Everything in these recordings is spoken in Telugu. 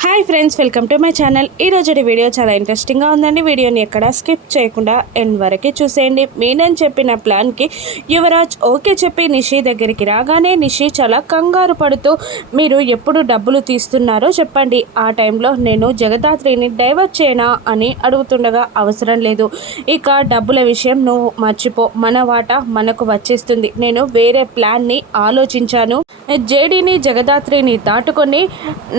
Hi friends welcome to my channel. ఈ రోజు వీడియో చాలా ఇంట్రెస్టింగ్గా ఉందండి. వీడియోని ఎక్కడ స్కిప్ చేయకుండా ఎండ్ వరకు చూసేయండి. మీనని చెప్పిన ప్లాన్కి యువరాజ్ ఓకే చెప్పి నిషి దగ్గరికి రాగానే నిషి చాలా కంగారు పడుతూ మీరు ఎప్పుడు డబ్బులు తీస్తున్నారో చెప్పండి. ఆ టైంలో నేను జగదాత్రిని డైవర్ట్ చేయనా? అని అడుగుతుండగా అవసరం లేదు. ఇక డబ్బుల విషయం నువ్వు మర్చిపో. మన వాటా మనకు వచ్చేస్తుంది. నేను వేరే ప్లాన్ని ఆలోచించాను. జేడీని జగదాత్రిని దాటుకొని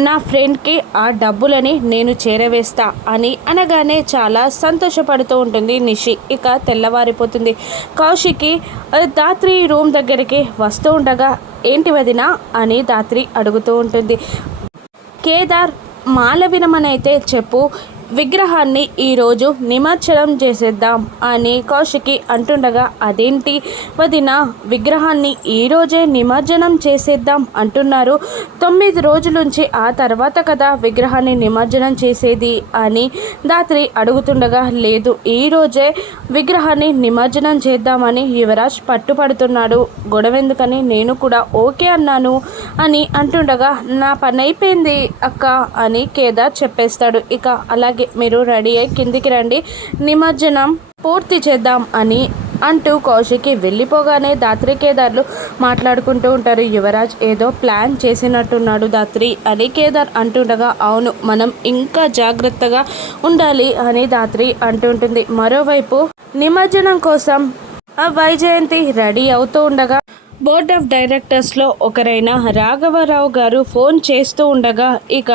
నా ఫ్రెండ్కి ఆ డబ్బులని నేను చేరవేస్తా అని అనగానే చాలా సంతోషపడుతూ ఉంటుంది నిషి. ఇక తెల్లవారిపోతుంది. కౌశికి దాత్రి రూమ్ దగ్గరికి వస్తూ ఉండగా ఏంటి వదినా? అని దాత్రి అడుగుతూ ఉంటుంది. కేదార్ మాలవినమనైతే చెప్పు విగ్రహాన్ని ఈరోజు నిమజ్జనం చేసేద్దాం అని కౌశికి అంటుండగా అదేంటి? వదిన విగ్రహాన్ని ఈరోజే నిమజ్జనం చేసేద్దాం అంటున్నారు. తొమ్మిది రోజుల నుంచి ఆ తర్వాత కదా విగ్రహాన్ని నిమజ్జనం చేసేది? అని దాత్రి అడుగుతుండగా లేదు ఈరోజే విగ్రహాన్ని నిమజ్జనం చేద్దామని యువరాజ్ పట్టుపడుతున్నాడు. గొడవెందుకని నేను కూడా ఓకే అన్నాను అని అంటుండగా నా పని అయిపోయింది అక్క అని కేదార్ చెప్పేస్తాడు. ఇక అలాగే మీరు రెడీ అయ్యి కిందికి రండి. నిమజ్జనం పూర్తి చేద్దాం అని అంటూ కౌశికి వెళ్ళిపోగానే దాత్రి కేదార్లు మాట్లాడుకుంటూ ఉంటారు. యువరాజ్ ఏదో ప్లాన్ చేసినట్టున్నాడు దాత్రి అని కేదార్ అంటుండగా అవును మనం ఇంకా జాగ్రత్తగా ఉండాలి అని దాత్రి అంటుంటుంది. మరోవైపు నిమజ్జనం కోసం ఆ వైజయంతి రెడీ అవుతూ ఉండగా బోర్డ్ ఆఫ్ డైరెక్టర్స్లో ఒకరైన రాఘవరావు గారు ఫోన్ చేస్తూ ఉండగా ఇక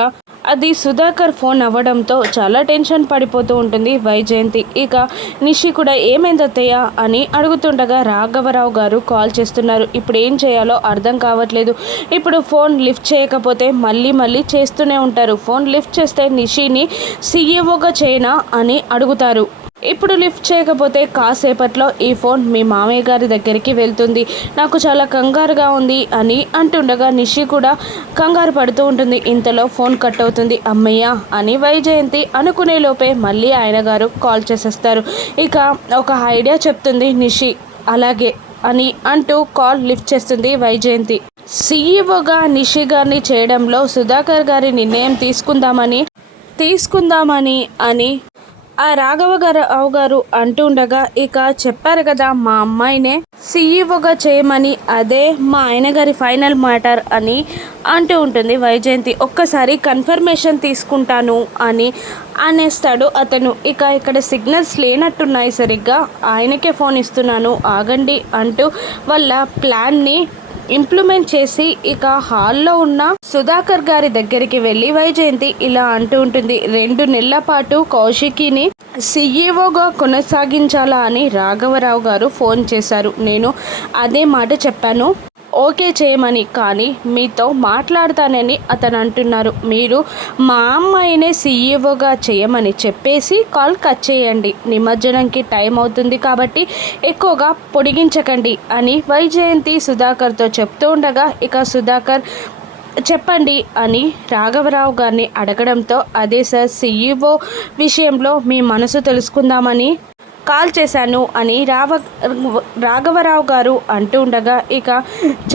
అది సుధాకర్ ఫోన్ అవ్వడంతో చాలా టెన్షన్ పడిపోతూ ఉంటుంది వైజయంతి. ఇక నిషి కూడా ఏమైంది అని అడుగుతుండగా రాఘవరావు గారు కాల్ చేస్తున్నారు. ఇప్పుడు ఏం చేయాలో అర్థం కావట్లేదు. ఇప్పుడు ఫోన్ లిఫ్ట్ చేయకపోతే మళ్ళీ మళ్ళీ చేస్తూనే ఉంటారు. ఫోన్ లిఫ్ట్ చేస్తే నిషిని సీఈఓగా చేయనా అని అడుగుతారు. ఇప్పుడు లిఫ్ట్ చేయకపోతే కాసేపట్లో ఈ ఫోన్ మీ మామయ్య గారి దగ్గరికి వెళ్తుంది. నాకు చాలా కంగారుగా ఉంది అని అంటుండగా నిషి కూడా కంగారు పడుతూ ఉంటుంది. ఇంతలో ఫోన్ కట్ అవుతుంది. అమ్మయ్య అని వైజయంతి అనుకునే లోపే మళ్ళీ ఆయన గారు కాల్ చేసేస్తారు. ఇక ఒక ఐడియా చెప్తుంది నిషి. అలాగే అని అంటూ కాల్ లిఫ్ట్ చేస్తుంది వైజయంతి. సీఈఓగా నిషి గారిని చేయడంలో సుధాకర్ గారి నిర్ణయం తీసుకుందామని తీసుకుందామని అని ఆ రాఘవ గారు రావు గారు అంటుండగా ఇక చెప్పారు కదా మా అమ్మాయినే సీఈఓగా చేయమని అదే మా ఆయన గారి ఫైనల్ మ్యాటర్ అని అంటూ ఉంటుంది వైజయంతి. ఒక్కసారి కన్ఫర్మేషన్ తీసుకుంటాను అని అనేస్తాడు అతను. ఇక ఇక్కడ సిగ్నల్స్ లేనట్టున్నాయి సరిగ్గా. ఆయనకే ఫోన్ ఇస్తున్నాను ఆగండి అంటూ వాళ్ళ ప్లాన్ని ఇంప్లిమెంట్ చేసి ఇక హాల్లో ఉన్న సుధాకర్ గారి దగ్గరికి వెళ్ళి వైజయంతి ఇలా అంటూ ఉంటుంది. రెండు నెలల పాటు కౌశికిని సీఈఓగా కొనసాగించాలా అని రాఘవరావు గారు ఫోన్ చేశారు. నేను అదే మాట చెప్పాను. ఓకే చేయమని కానీ మీతో మాట్లాడతానని అతను అంటున్నారు మీరు మా అమ్మాయినే సీఈఓగా చేయమని చెప్పేసి కాల్ కట్ చేయండి. నిమజ్జనంకి టైం అవుతుంది కాబట్టి ఎక్కువగా పొడిగించకండి అని వైజయంతి సుధాకర్తో చెప్తూ ఉండగా ఇక సుధాకర్ చెప్పండి అని రాఘవరావు గారిని అడగడంతో అదే సార్ సీఈఓ విషయంలో మీ మనసు తెలుసుకుందామని కాల్ చేశాను అని రావ రాఘవరావు గారు అంటూ ఉండగా ఇక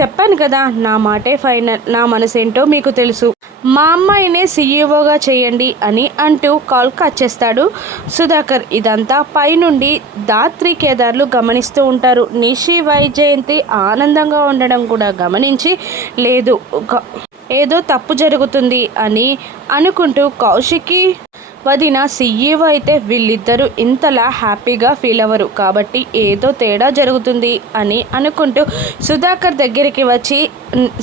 చెప్పాను కదా నా మాటే ఫైనల్ నా మనసేంటో మీకు తెలుసు. మా అమ్మాయినే సీఈఓగా చేయండి అని అంటూ కాల్ కట్ చేస్తాడు సుధాకర్. ఇదంతా పైనుండి దాత్రి కేదార్లు గమనిస్తూ ఉంటారు. నిషి వైజయంతి ఆనందంగా ఉండడం కూడా గమనించి లేదు ఒక- ఏదో తప్పు జరుగుతుంది అని అనుకుంటూ కౌశికి వదిన సీఈఓ అయితే వీళ్ళిద్దరూ ఇంతలా హ్యాపీగా ఫీల్ అవ్వరు. కాబట్టి ఏదో తేడా జరుగుతుంది అని అనుకుంటూ సుధాకర్ దగ్గరికి వచ్చి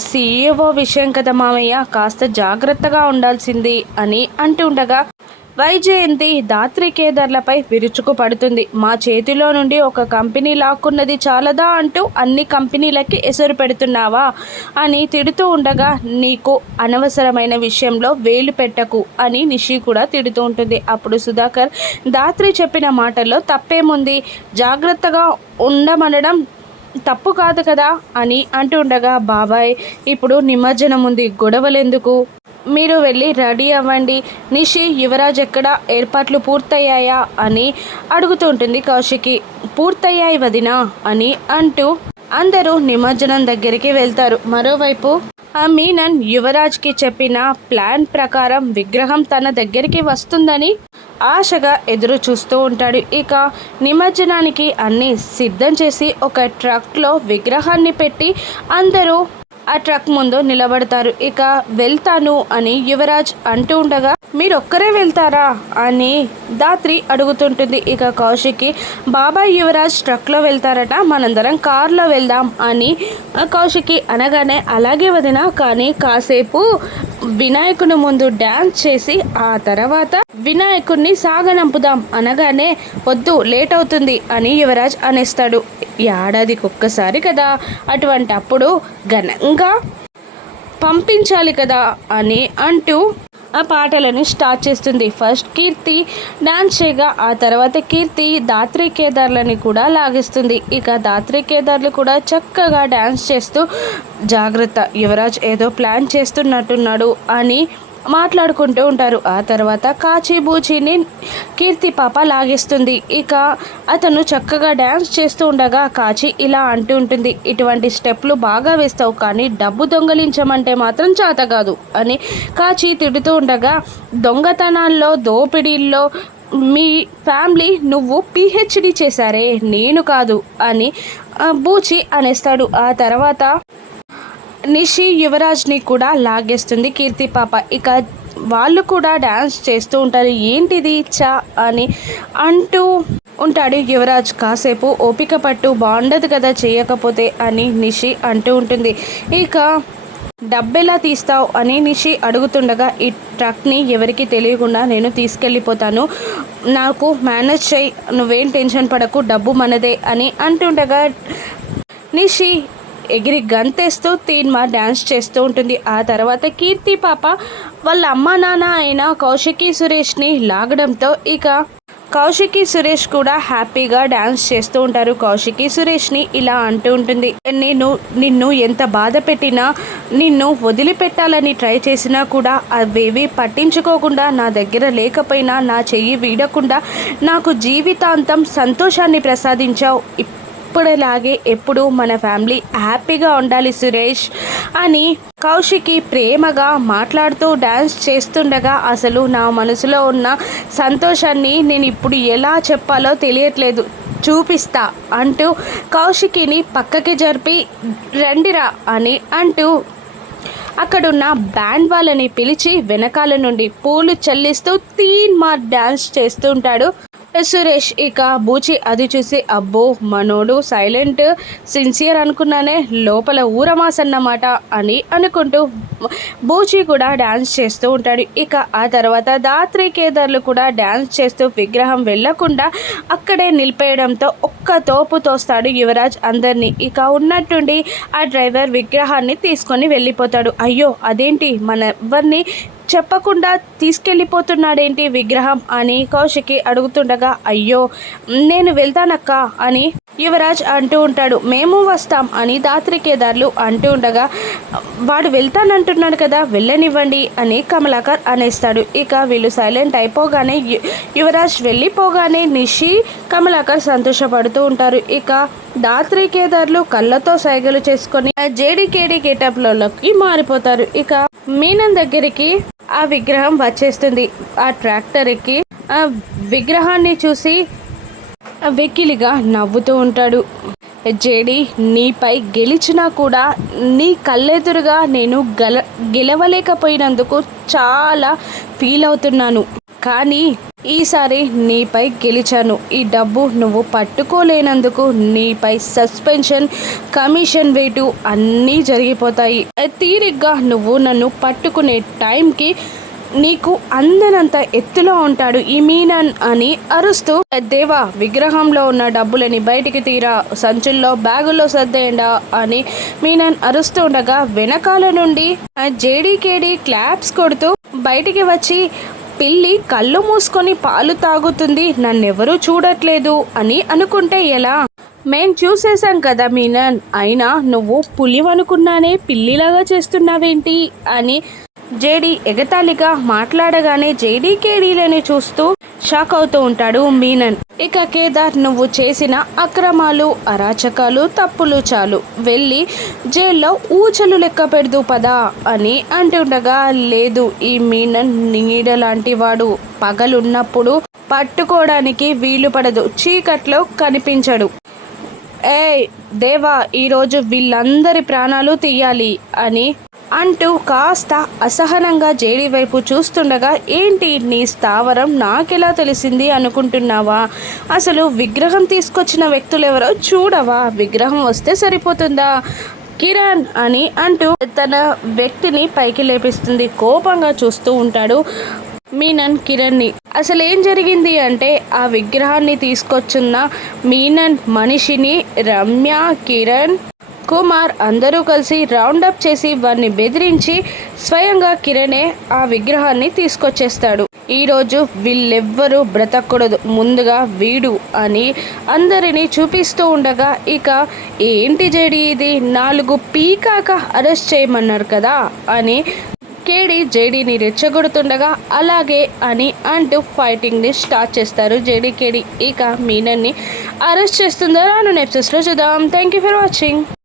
సీఈఓ విషయం కదా మామయ్య కాస్త జాగ్రత్తగా ఉండాల్సింది అని అంటుండగా వైజయంతి దాత్రి కేదార్లపై విరుచుకు పడుతుంది. మా చేతిలో నుండి ఒక కంపెనీ లాక్కున్నది చాలదా అంటూ అన్ని కంపెనీలకి ఎసరు పెడుతున్నావా అని తిడుతూ ఉండగా నీకు అనవసరమైన విషయంలో వేలు పెట్టకు అని నిషి కూడా తిడుతూ ఉంటుంది. అప్పుడు సుధాకర్ దాత్రి చెప్పిన మాటల్లో తప్పేముంది? జాగ్రత్తగా ఉండమనడం తప్పు కాదు కదా అని అంటుండగా బాబాయ్ ఇప్పుడు నిమజ్జనం ఉంది గొడవలెందుకు? మీరు వెళ్ళి రెడీ అవ్వండి. నిషి యువరాజ్ ఎక్కడ? ఏర్పాట్లు పూర్తయ్యాయా? అని అడుగుతూ ఉంటుంది కౌశికి. పూర్తయ్యాయి వదినా అని అంటూ అందరూ నిమజ్జనం దగ్గరికి వెళ్తారు. మరోవైపు ఆ మీనన్ యువరాజ్కి చెప్పిన ప్లాన్ ప్రకారం విగ్రహం తన దగ్గరికి వస్తుందని ఆశగా ఎదురు చూస్తూ ఉంటాడు. ఇక నిమజ్జనానికి అన్నీ సిద్ధం చేసి ఒక ట్రక్లో విగ్రహాన్ని పెట్టి అందరూ ఆ ట్రక్ ముందు నిలబడతారు. ఇక వెళ్తాను అని యువరాజ్ అంటూ ఉండగా మీరు ఒక్కరే వెళ్తారా? అని దాత్రి అడుగుతుంటుంది. ఇక కౌశిక్కి బాబాయ్ యువరాజ్ ట్రక్లో వెళ్తారట మనందరం కార్లో వెళ్దాం అని కౌశిక్కి అనగానే అలాగే వదిన కానీ కాసేపు వినాయకుని ముందు డ్యాన్స్ చేసి ఆ తర్వాత వినాయకుడిని సాగనంపుదాం అనగానే వద్దు లేట్ అవుతుంది అని యువరాజ్ అనేస్తాడు. ఏడాదికి ఒక్కసారి కదా. అటువంటి అప్పుడు ఘనంగా పంపించాలి కదా అని అంటూ ఆ పాటలని స్టార్ట్ చేస్తుంది. ఫస్ట్ కీర్తి డాన్స్ చేయగా ఆ తర్వాత కీర్తి దాత్రి కేదార్లని కూడా లాగిస్తుంది. ఇక దాత్రి కేదార్లు కూడా చక్కగా డాన్స్ చేస్తూ జాగ్రత్త యువరాజ్ ఏదో ప్లాన్ చేస్తున్నట్టున్నాడు అని మాట్లాడుకుంటూ ఉంటారు. ఆ తర్వాత కాచిబూచిని కీర్తి పాప లాగేస్తుంది. ఇక అతను చక్కగా డ్యాన్స్ చేస్తూ ఉండగా కాచి ఇలా అంటూ ఉంటుంది. ఇటువంటి స్టెప్లు బాగా వేస్తావు కానీ డబ్బు దొంగలించమంటే మాత్రం చేత కాదు అని కాచి తిడుతూ ఉండగా దొంగతనాల్లో దోపిడీల్లో మీ ఫ్యామిలీ నువ్వు పిహెచ్డి చేశారే నేను కాదు అని బూచి అనేస్తాడు. ఆ తర్వాత నిషి యువరాజ్ని కూడా లాగేస్తుంది. కీర్తి పాప ఇక వాళ్ళు కూడా డ్యాన్స్ చేస్తూ ఉంటారు. ఏంటిది చా అని అంటూ ఉంటాడు యువరాజ్. కాసేపు ఓపిక పట్టు బాగుండదు కదా చేయకపోతే అని నిషి అంటూ ఉంటుంది. ఇక డబ్బెలా తీస్తావు అని నిషి అడుగుతుండగా ఈ ట్రక్ని ఎవరికి తెలియకుండా నేను తీసుకెళ్ళిపోతాను. నాకు మేనేజ్ చేయి నువ్వేం టెన్షన్ పడకు డబ్బు మనదే అని అంటుండగా నిషి ఎగిరి గంతేస్తూ తీన్మా డ్యాన్స్ చేస్తూ ఉంటుంది. ఆ తర్వాత కీర్తి పాప వాళ్ళ అమ్మ నాన్న అయిన కౌశికి సురేష్ని లాగడంతో ఇక కౌశికి సురేష్ కూడా హ్యాపీగా డ్యాన్స్ చేస్తూ ఉంటారు. కౌశికి సురేష్ని ఇలా అంటూ ఉంటుంది. నేను నిన్ను ఎంత బాధ పెట్టినా నిన్ను వదిలిపెట్టాలని ట్రై చేసినా కూడా అవేవి పట్టించుకోకుండా నా దగ్గర లేకపోయినా నా చెయ్యి వీడకుండా నాకు జీవితాంతం సంతోషాన్ని ప్రసాదించావు. ఎప్పుడులాగే ఎప్పుడు మన ఫ్యామిలీ హ్యాపీగా ఉండాలి సురేష్ అని కౌశికి ప్రేమగా మాట్లాడుతూ డ్యాన్స్ చేస్తుండగా అసలు నా మనసులో ఉన్న సంతోషాన్ని నేను ఇప్పుడు ఎలా చెప్పాలో తెలియట్లేదు. చూపిస్తా అంటూ కౌశికిని పక్కకి జరిపి రండిరా అని అంటూ అక్కడున్న బ్యాండ్ వాళ్ళని పిలిచి వెనకాల నుండి పూలు చెల్లిస్తూ తీన్ మార్ డ్యాన్స్ చేస్తుంటాడు. సురేష్. ఇక బూచి అది చూసి అబ్బో మనోడు సైలెంట్ సిన్సియర్ అనుకున్నానే లోపల ఊరమాసన్నమాట అని అనుకుంటూ బూచి కూడా డ్యాన్స్ చేస్తూ ఉంటాడు. ఇక ఆ తర్వాత దాత్రి కేదార్లు కూడా డ్యాన్స్ చేస్తూ విగ్రహం వెళ్ళకుండా అక్కడే నిలిపేయడంతో ఒక్క తోపు తోస్తాడు యువరాజ్ అందరినీ. ఇక ఉన్నట్టుండి ఆ డ్రైవర్ విగ్రహాన్ని తీసుకొని వెళ్ళిపోతాడు. అయ్యో అదేంటి? మన ఎవరిని చెప్పకుండా తీసుకెళ్ళిపోతున్నాడేంటి విగ్రహం అని కౌశికి అడుగుతుండగా అయ్యో నేను వెళ్తానక్క అని యువరాజ్ అంటూ ఉంటాడు. మేము వస్తాం అని దాత్రికేదార్లు అంటూ ఉండగా వాడు వెళ్తానంటున్నాడు కదా వెళ్ళనివ్వండి అని కమలాకర్ అనేస్తాడు. ఇక వీళ్ళు సైలెంట్ అయిపోగానే యువరాజ్ వెళ్ళిపోగానే నిషి కమలాకర్ సంతోషపడుతూ ఉంటారు. ఇక దాత్రికేదార్లు కళ్ళతో సైగలు చేసుకొని జేడీకేడీ గెటప్లలోకి మారిపోతారు. ఇక మీనన్ దగ్గరికి ఆ విగ్రహం వచ్చేస్తుంది. ఆ ట్రాక్టర్ ఎక్కి ఆ విగ్రహాన్ని చూసి వెకిలిగా నవ్వుతూ ఉంటాడు. జేడి నీపై గెలిచినా కూడా నీ కళ్ళెదురుగా నేను గెల గెలవలేకపోయినందుకు చాలా ఫీల్ అవుతున్నాను. కానీ ఈసారి నీపై గెలిచాను. ఈ డబ్బు నువ్వు పట్టుకోలేనందుకు నీపై సస్పెన్షన్ కమిషన్ వేటు అన్నీ జరిగిపోతాయి. తీరిగ్గా నువ్వు నన్ను పట్టుకునే టైంకి నీకు అందనంత ఎత్తులో ఉంటాడు ఈ మీనన్ అని అరుస్తూ దేవా విగ్రహంలో ఉన్న డబ్బులని బయటికి తీరా సంచుల్లో బ్యాగుల్లో సర్దేయండా అని మీనన్ అరుస్తూ ఉండగా వెనకాల నుండి జేడీకేడి క్లాప్స్ కొడుతూ బయటికి వచ్చి పిల్లి కళ్ళు మూసుకొని పాలు తాగుతుంది నన్నెవరూ చూడట్లేదు అని అనుకుంటే ఎలా? మేం చూసేశాం కదా మీనన్ అయినా నువ్వు పులివనుకున్నానే పిల్లిలాగా చేస్తున్నావేంటి? అని జేడీ ఎగతాళిగా మాట్లాడగానే జేడీ కేడీలని చూస్తూ షాక్ అవుతూ ఉంటాడు మీనన్. ఇక కేదార్ నువ్వు చేసిన అక్రమాలు అరాచకాలు తప్పులు చాలు. వెళ్ళి జైల్లో ఊచలు లెక్క పెడదు పదా అని అంటుండగా లేదు ఈ మీనన్ నీడ లాంటి వాడు. పగలున్నప్పుడు పట్టుకోవడానికి వీలు పడదు. చీకట్లో కనిపించడు. ఏ దేవా ఈరోజు వీళ్ళందరి ప్రాణాలు తీయాలి అని అంటూ కాస్త అసహనంగా జేడి వైపు చూస్తుండగా ఏంటి నీ స్థావరం? నాకెలా తెలిసింది అనుకుంటున్నావా? అసలు విగ్రహం తీసుకొచ్చిన వ్యక్తులెవరో చూడవా? విగ్రహం వస్తే సరిపోతుందా? కిరణ్ అని అంటూ తన వ్యక్తిని పైకి లేపిస్తుంది. కోపంగా చూస్తూ ఉంటాడు మీనన్ కిరణ్ని. అసలు ఏం జరిగింది అంటే ఆ విగ్రహాన్ని తీసుకొచ్చున్న మీనన్ మనిషిని రమ్య కిరణ్ కుమార్ అందరూ కలిసి రౌండప్ చేసి వారిని బెదిరించి స్వయంగా కిరణే ఆ విగ్రహాన్ని తీసుకొచ్చేస్తాడు. ఈరోజు వీళ్ళెవ్వరూ బ్రతకూడదు ముందుగా వీడు అని అందరినీ చూపిస్తూ ఉండగా ఇక ఏంటి జడి ఇది? నాలుగు పీకాక అరెస్ట్ చేయమన్నారు కదా అని కేడి జేడీని రెచ్చగొడుతుండగా అలాగే అని అంటూ ఫైటింగ్ని స్టార్ట్ చేస్తారు జేడీ కేడి. ఇక మీనన్ని అరెస్ట్ చేస్తుందో రాను నెప్సెస్లో చూద్దాం. Thank you for watching